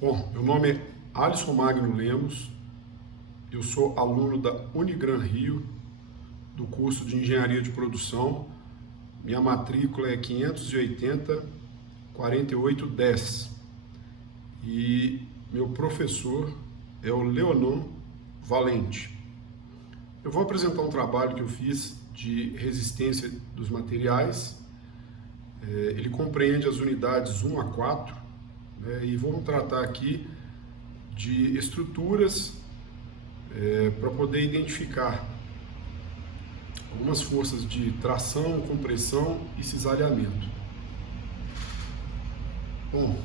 Bom, meu nome é Alisson Magno Lemos, eu sou aluno da Unigran Rio, do curso de Engenharia de Produção. Minha matrícula é 580-4810 e meu professor é o Leonon Valente. Eu vou apresentar um trabalho que eu fiz de resistência dos materiais. Ele compreende as unidades 1 a 4, né, e vamos tratar aqui de estruturas para poder identificar algumas forças de tração, compressão e cisalhamento. Bom,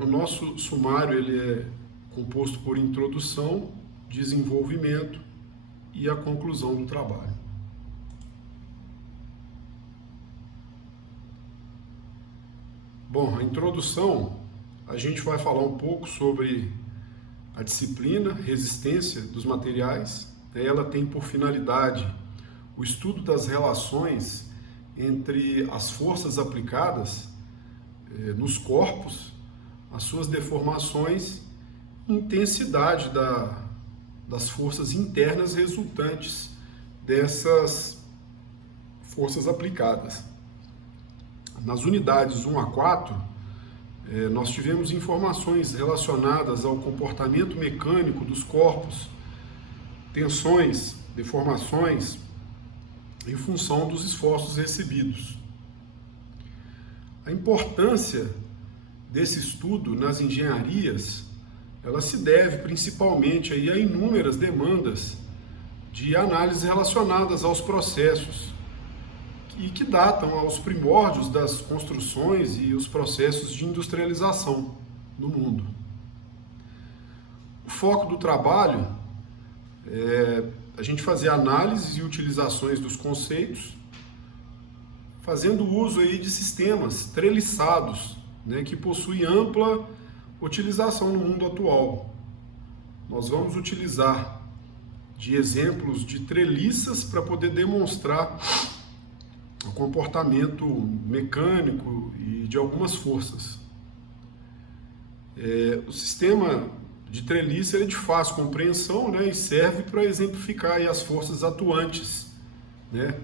o nosso sumário ele é composto por introdução, desenvolvimento e a conclusão do trabalho. Bom, a introdução, a gente vai falar um pouco sobre a disciplina resistência dos materiais. Ela tem por finalidade o estudo das relações entre as forças aplicadas nos corpos, as suas deformações, intensidade das forças internas resultantes dessas forças aplicadas. Nas unidades 1 a 4, nós tivemos informações relacionadas ao comportamento mecânico dos corpos, tensões, deformações, em função dos esforços recebidos. A importância desse estudo nas engenharias, ela se deve principalmente a inúmeras demandas de análise relacionadas aos processos e que datam aos primórdios das construções e os processos de industrialização no mundo. O foco do trabalho é a gente fazer análises e utilizações dos conceitos, fazendo uso aí de sistemas treliçados, né, que possuem ampla utilização no mundo atual. Nós vamos utilizar de exemplos de treliças para poder demonstrar o comportamento mecânico e de algumas forças. O sistema de treliça é de fácil compreensão, né, e serve para exemplificar aí as forças atuantes, né,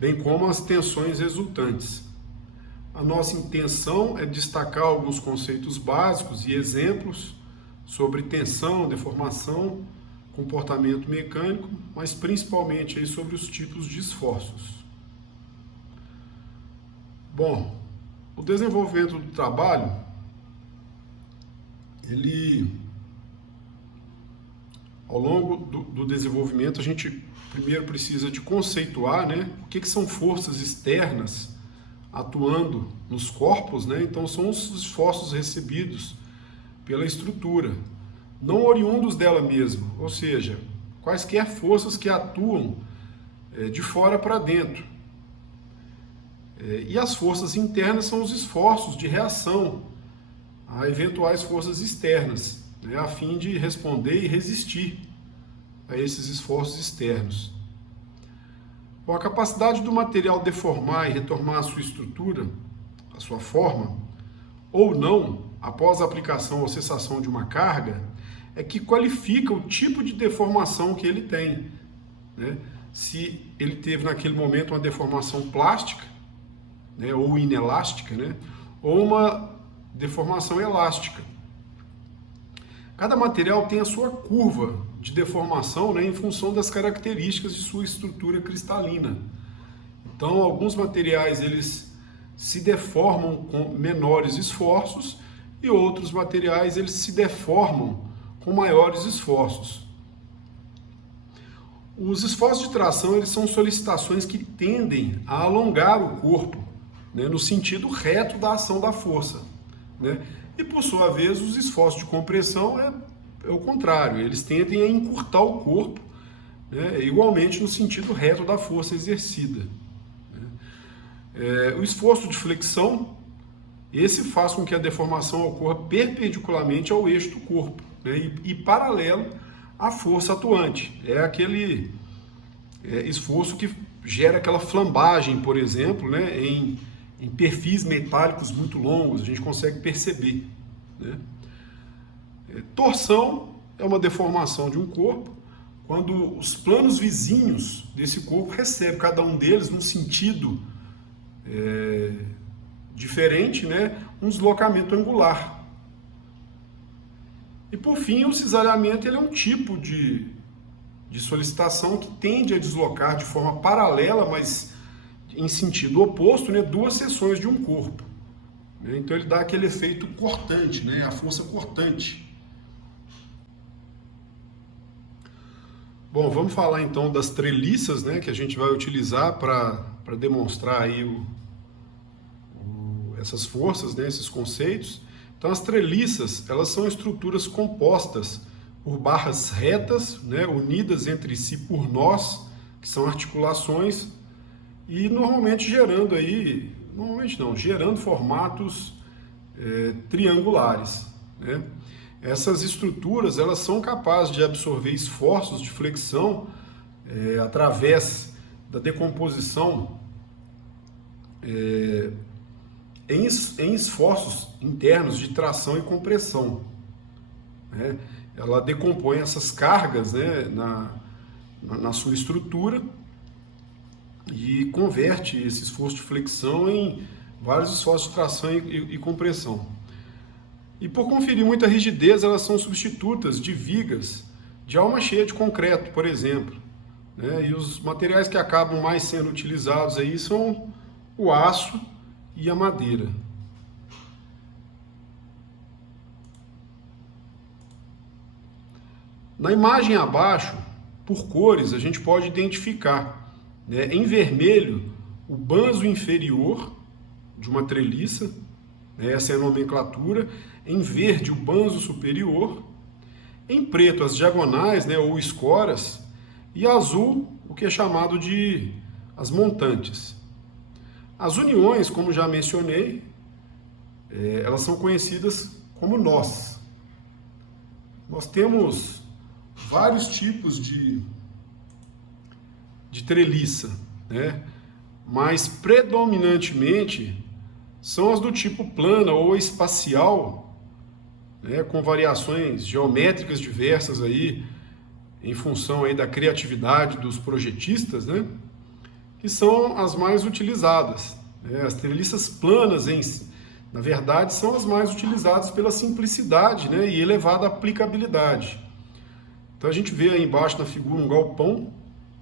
bem como as tensões resultantes. A nossa intenção é destacar alguns conceitos básicos e exemplos sobre tensão, deformação, comportamento mecânico, mas principalmente aí sobre os tipos de esforços. Bom, o desenvolvimento do trabalho, ao longo do desenvolvimento, a gente primeiro precisa de conceituar, né, o que são forças externas atuando nos corpos, né? Então são os esforços recebidos pela estrutura, não oriundos dela mesma, ou seja, quaisquer forças que atuam de fora para dentro. E as forças internas são os esforços de reação a eventuais forças externas, né, a fim de responder e resistir a esses esforços externos. Bom, a capacidade do material deformar e retomar a sua estrutura, a sua forma, ou não, após a aplicação ou cessação de uma carga, é que qualifica o tipo de deformação que ele tem, né? Se ele teve naquele momento uma deformação plástica, né, ou inelástica, né, ou uma deformação elástica. Cada material tem a sua curva de deformação, né, em função das características de sua estrutura cristalina. Então, alguns materiais eles se deformam com menores esforços e outros materiais eles se deformam com maiores esforços. Os esforços de tração eles são solicitações que tendem a alongar o corpo, né, no sentido reto da ação da força, né? E por sua vez os esforços de compressão é o contrário, eles tendem a encurtar o corpo, né, igualmente no sentido reto da força exercida, né? O esforço de flexão, esse faz com que a deformação ocorra perpendicularmente ao eixo do corpo, né, e paralelo à força atuante. É aquele esforço que gera aquela flambagem, por exemplo, né, em em perfis metálicos muito longos, a gente consegue perceber, né? Torção é uma deformação de um corpo, quando os planos vizinhos desse corpo recebem, cada um deles, num sentido diferente, né, um deslocamento angular. E por fim, o cisalhamento ele é um tipo de solicitação que tende a deslocar de forma paralela, mas em sentido oposto, né, duas seções de um corpo. Então ele dá aquele efeito cortante, né, a força cortante. Bom, vamos falar então das treliças, né, que a gente vai utilizar para demonstrar aí essas forças, né, esses conceitos. Então as treliças, elas são estruturas compostas por barras retas, né, unidas entre si por nós, que são articulações, e normalmente gerando formatos triangulares, né? Essas estruturas, elas são capazes de absorver esforços de flexão através da decomposição em esforços internos de tração e compressão, né? Ela decompõe essas cargas, né, na sua estrutura e converte esse esforço de flexão em vários esforços de tração e compressão. E por conferir muita rigidez, elas são substitutas de vigas de alma cheia de concreto, por exemplo, né? E os materiais que acabam mais sendo utilizados aí são o aço e a madeira. Na imagem abaixo, por cores, a gente pode identificar, né, em vermelho, o banzo inferior de uma treliça, né, essa é a nomenclatura. Em verde, o banzo superior. Em preto, as diagonais, né, ou escoras. E azul, o que é chamado de as montantes. As uniões, como já mencionei, elas são conhecidas como nós. Nós temos vários tipos de treliça, né? Mas predominantemente são as do tipo plana ou espacial, né, com variações geométricas diversas aí, em função aí da criatividade dos projetistas, né, que são as mais utilizadas, né? As treliças planas, na verdade, são as mais utilizadas pela simplicidade, né, e elevada aplicabilidade. Então a gente vê aí embaixo na figura um galpão,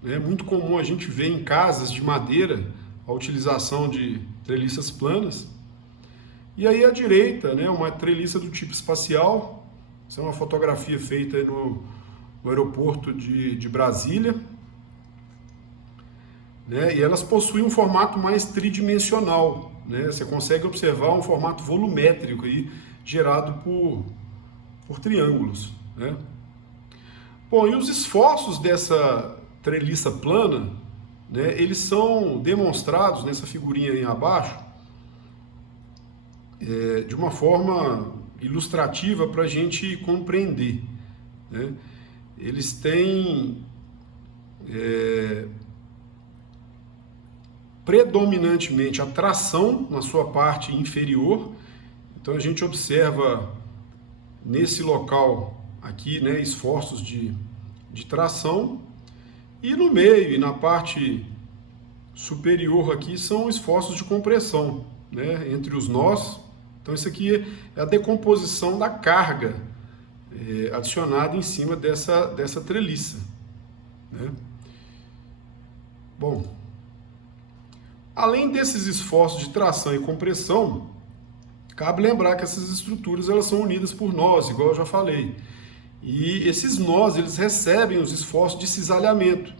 né, muito comum a gente ver em casas de madeira a utilização de treliças planas. E aí à direita, né, uma treliça do tipo espacial. Essa é uma fotografia feita no aeroporto de Brasília, né, e elas possuem um formato mais tridimensional, né? Você consegue observar um formato volumétrico aí, gerado por triângulos, né? Bom, e os esforços dessa treliça plana, né, eles são demonstrados nessa figurinha aí abaixo, de uma forma ilustrativa para a gente compreender, né? Eles têm predominantemente a tração na sua parte inferior. Então a gente observa nesse local aqui, né, esforços de tração, e no meio e na parte superior aqui são esforços de compressão, né, entre os nós. Então isso aqui é a decomposição da carga adicionada em cima dessa treliça, né? Bom, além desses esforços de tração e compressão, cabe lembrar que essas estruturas elas são unidas por nós, igual eu já falei. E esses nós, eles recebem os esforços de cisalhamento,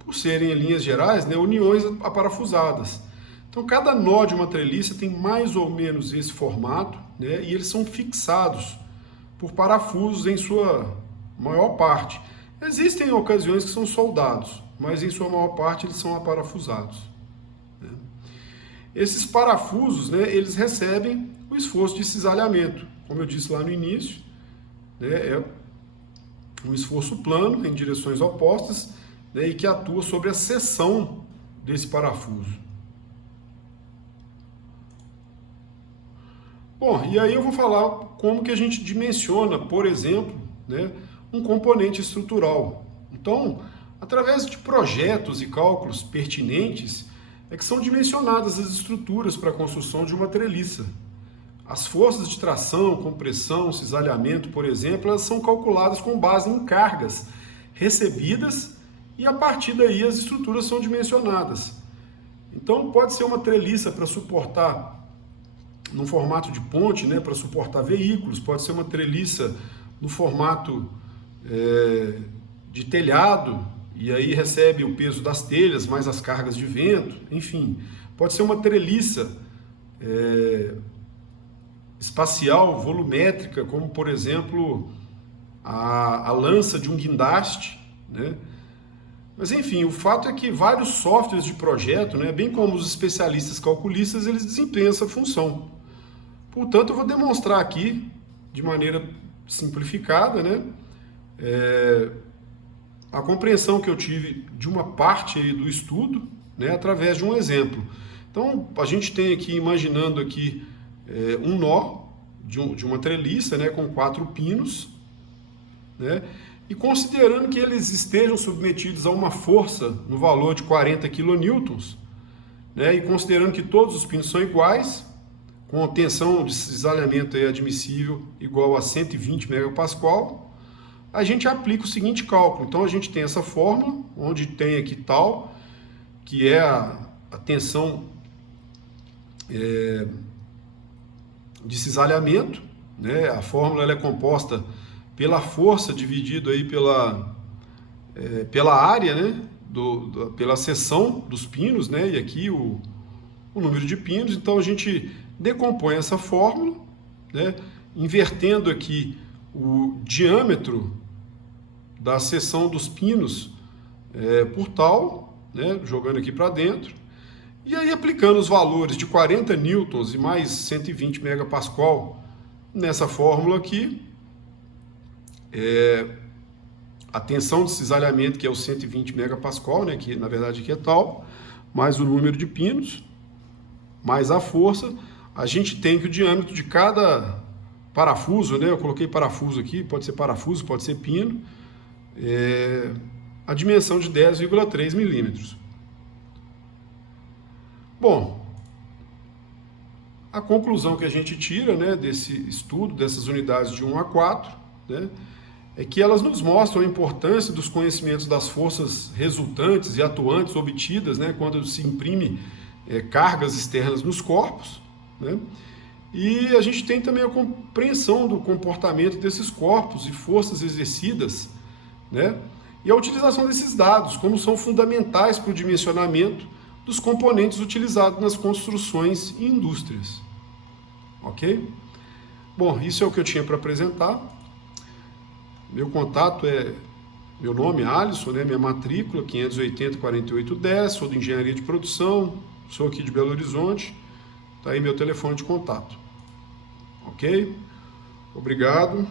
por serem, em linhas gerais, né, uniões aparafusadas. Então, cada nó de uma treliça tem mais ou menos esse formato, né, e eles são fixados por parafusos em sua maior parte. Existem ocasiões que são soldados, mas em sua maior parte eles são aparafusados, né? Esses parafusos, né, eles recebem o esforço de cisalhamento. Como eu disse lá no início, né, é um esforço plano em direções opostas, né, e que atua sobre a seção desse parafuso. Bom, e aí eu vou falar como que a gente dimensiona, por exemplo, né, um componente estrutural. Então, através de projetos e cálculos pertinentes, é que são dimensionadas as estruturas para a construção de uma treliça. As forças de tração, compressão, cisalhamento, por exemplo, elas são calculadas com base em cargas recebidas e a partir daí as estruturas são dimensionadas. Então pode ser uma treliça para suportar num formato de ponte, né, para suportar veículos, pode ser uma treliça no formato de telhado, e aí recebe o peso das telhas, mais as cargas de vento, enfim. Pode ser uma treliça espacial, volumétrica, como por exemplo a lança de um guindaste, né? Mas enfim, o fato é que vários softwares de projeto, né, bem como os especialistas calculistas, eles desempenham essa função. Portanto, eu vou demonstrar aqui, de maneira simplificada, né, a compreensão que eu tive de uma parte aí do estudo, né, através de um exemplo. Então, a gente tem aqui, imaginando aqui, um nó de uma treliça, né, com 4 pinos, né, e considerando que eles estejam submetidos a uma força no valor de 40 kN, né, e considerando que todos os pinos são iguais, com a tensão de cisalhamento aí admissível igual a 120 MPa, a gente aplica o seguinte cálculo. Então a gente tem essa fórmula, onde tem aqui tal, que é a tensão de cisalhamento, né? A fórmula ela é composta pela força dividido aí pela área, né? Pela seção dos pinos, né? E aqui o número de pinos. Então a gente decompõe essa fórmula, né? Invertendo aqui o diâmetro da seção dos pinos por tal, né? Jogando aqui para dentro. E aí aplicando os valores de 40 newtons e mais 120 megapascal nessa fórmula aqui, a tensão de cisalhamento, que é o 120 megapascal, né, que na verdade aqui é tal, mais o número de pinos, mais a força, a gente tem que o diâmetro de cada parafuso, né, eu coloquei parafuso aqui, pode ser parafuso, pode ser pino, a dimensão de 10,3 milímetros. Bom, a conclusão que a gente tira, né, desse estudo, dessas unidades de 1 a 4, né, é que elas nos mostram a importância dos conhecimentos das forças resultantes e atuantes obtidas, né, quando se imprime cargas externas nos corpos, né, e a gente tem também a compreensão do comportamento desses corpos e forças exercidas, né, e a utilização desses dados, como são fundamentais para o dimensionamento dos componentes utilizados nas construções e indústrias. Ok? Bom, isso é o que eu tinha para apresentar. Meu contato meu nome é Alisson, né? Minha matrícula 580-4810, sou de engenharia de produção, sou aqui de Belo Horizonte, tá aí meu telefone de contato. Ok? Obrigado.